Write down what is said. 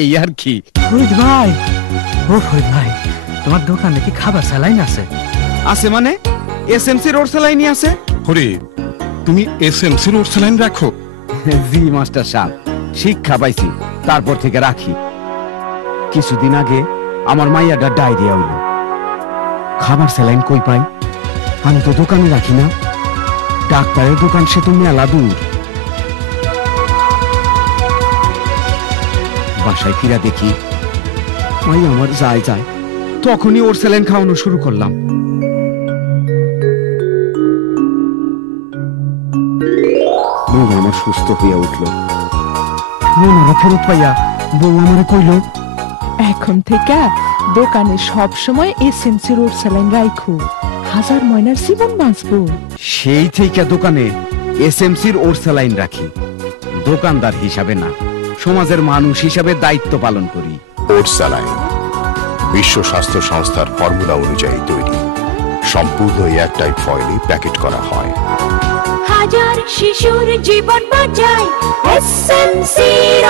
এই আর কি। ফরিদ ভাই, ও ফরিদ ভাই, তোমার দোকানে কি খাবার স্যালাইন আছে? আছে মানে? এসএমসি রোড স্যালাইনই আছে। ফরিদ, তুমি এসএমসি রোড স্যালাইন রাখো? জি মাস্টার সাহেব, শিক্ষা পাইছি, তারপর থেকে রাখি। কিছুদিন আগে আমার মাইয়াটা ডায়রিয়া হইল। খাবার স্যালাইন কই পাই? আমি তো দোকানে রাখি না। ডাক্তারের দোকান সে তো মেলা দূর। বাসায় ফিরা দেখি মাই আমার যায় যায়, তখনই ওর স্যালাইন খাওয়ানো শুরু করলাম। বউ আমার সুস্থ হইয়া উঠল। মনারা ফেরত পাইয়া বউ আমারে কইল, এখন থেকে দোকানে সব সময় এসএমসি রোড স্যালাইন রাখো, হাজার ময়নার জীবন বাঁচবো। সেই থেকে দোকানে এসএমসির ওর স্যালাইন রাখি। দোকানদার হিসাবে না, সমাজের মানুষ হিসাবে দায়িত্ব পালন করি। ওট স্যালাইন বিশ্ব স্বাস্থ্য সংস্থার ফর্মুলা অনুযায়ী তৈরি, সম্পূর্ণ এয়ারটাইট ফয়েলে প্যাকেট করা হয়। হাজার শিশুর জীবন বাঁচায় এসএমসি।